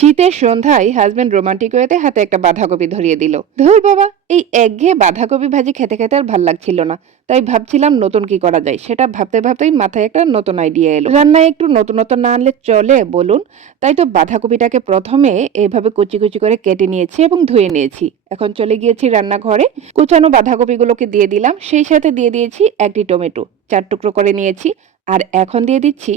শীতের সন্ধ্যায় husband romantic ওয়েতে হাতে একটা বাঁধাকপি ধরিয়ে দিল। ধুর বাবা, এই একঘেয়ে বাঁধাকপি ভাজি খেতে খেতে আর ভালো লাগছিল না। তাই ভাবছিলাম নতুন কি করা যায়। সেটা ভাবতে ভাবতেই মাথায় একটা নতুন আইডিয়া এলো। রান্নায় একটু নতুনত্ব না আনলে চলে, বলুন। তাই তো বাঁধাকপিটাকে প্রথমে এইভাবে কুচি কুচি করে কেটে নিয়েছি এবং ধুয়ে নিয়েছি। এখন চলে গিয়েছি রান্নাঘরে। কুচানো বাঁধাকপিগুলোকে দিয়ে দিলাম। সেই সাথে দিয়ে দিয়েছি একটি টমেটো। চার টুকরো করে নিয়েছি। আর এখন দিয়ে দিচ্ছি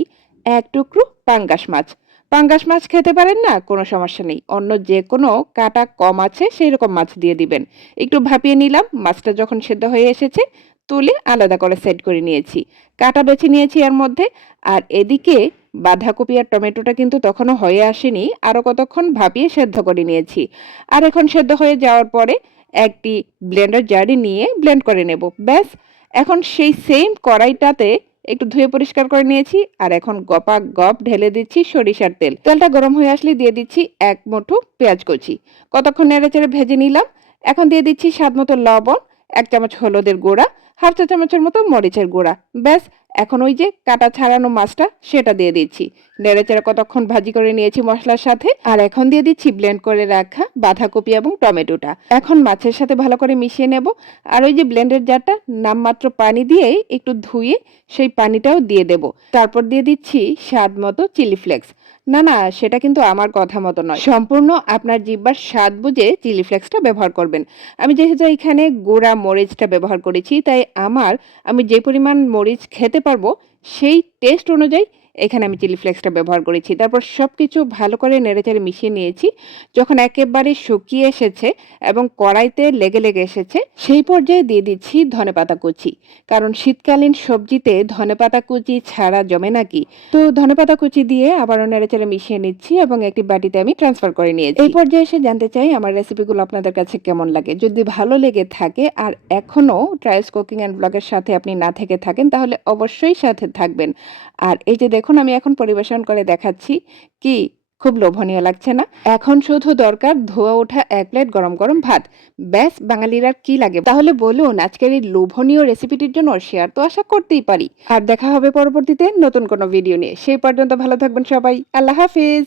এক টুকরো পাঙ্গাস মাছ। পাঙ্গাস মাছ খেতে পারেন না, কোনো সমস্যা নেই। অন্য যে কোনো কাটা কম আছে সেই রকম মাছ দিয়ে দিবেন। একটু ভাপিয়ে নিলাম, মাছটা যখন সেদ্ধ হয়ে এসেছে, তুলে আলাদা করে সেট করে নিয়েছি। কাটা বেছে নিয়েছি এর মধ্যে, আর এদিকে বাঁধাকপি আর টমেটোটা কিন্তু তখনও হয়ে আসেনি, আরও কতক্ষণ ভাপিয়ে সেদ্ধ করে নিয়েছি। আর এখন সেদ্ধ হয়ে যাওয়ার পরে একটি ব্লেন্ডার জারে নিয়ে ব্লেন্ড করে নেব। ব্যাস, এখন সেই সেম কড়াইটাতে একটু ধুয়ে পরিষ্কার করে নিয়েছি, আর এখন গপা গপ ঢেলে দিচ্ছি সরিষার তেল। তেলটা গরম হয়ে আসলে দিয়ে দিচ্ছি এক মুঠো পেঁয়াজ কুচি। কতক্ষণ নেড়েচেড়ে ভেজে নিলাম। এখন দিয়ে দিচ্ছি স্বাদ মতো লবণ এক চামচ হলুদের গুঁড়া, হাফ চা চামচের মতো মরিচের গুঁড়া। ব্যাস, এখন ওই যে কাটা ছাড়ানো মাছটা সেটা দিয়ে দিচ্ছি। নেড়েচেড়ে কতক্ষণ ভাজি করে নিয়েছি মশলার সাথে। আর এখন দিয়ে দিচ্ছি ব্লেন্ড করে রাখা বাঁধাকপি এবং টমেটোটা। এখন মাছের সাথে ভালো করে মিশিয়ে নেব। আর ওই যে ব্লেন্ডের জারটা নামমাত্র পানি দিয়ে একটু ধুয়ে সেই পানিটাও দিয়ে দেব। তারপর দিয়ে দিচ্ছি স্বাদ মতো চিলি ফ্লেক্স না না, সেটা কিন্তু আমার কথা মতো নয়। সম্পূর্ণ আপনার জিব্বার স্বাদ বুঝে চিলি ফ্লেক্সটা ব্যবহার করবেন। আমি যেহেতু এখানে গোড়া মরিচটা ব্যবহার করেছি, তাই আমার, আমি যে পরিমাণ মরিচ খেতে পারব, সেই টেস্ট অনুযায়ী এখানে আমি চিলি ফ্লেক্সটা ব্যবহার করেছি। তারপর সব কিছু ভালো করে নেড়েচেড়ে মিশিয়ে নিয়েছি। যখন একেবারে শুকিয়ে এসেছে এবং কড়াইতে লেগে লেগে এসেছে, সেই পর্যায়ে দিয়ে দিচ্ছি ধনেপাতা কুচি। কারণ শীতকালীন সবজিতে ধনেপাতা কুচি ছাড়া জমে নাকি তো ধনেপাতা কুচি দিয়ে আবারও নেড়েচেড়ে মিশিয়ে নিচ্ছি এবং একটি বাটিতে আমি ট্রান্সফার করে নিয়েছি। এই পর্যায়ে এসে জানতে চাই আমার রেসিপিগুলো আপনাদের কাছে কেমন লাগে? যদি ভালো লেগে থাকে আর এখনও ট্রাইস কুকিং অ্যান্ড ব্লগের সাথে আপনি না থেকে থাকেন, তাহলে অবশ্যই সাথে থাকবেন। আর এই যে দেখুন, আমি এখন পরিবেশন করে দেখাচ্ছি কি খুব লোভনীয় লাগছে না। এখন শুধু দরকার ধোয়া ওঠা, এক প্লেট গরম গরম ভাত। ব্যাস, বাঙালিরা কি লাগে? তাহলে বলুন, আজকের এই লোভনীয় রেসিপিটির জন্য শেয়ার তো আশা করতেই পারি। আর দেখা হবে পরবর্তীতে নতুন কোনো ভিডিও নিয়ে। সেই পর্যন্ত ভালো থাকবেন সবাই। আল্লাহ হাফিজ।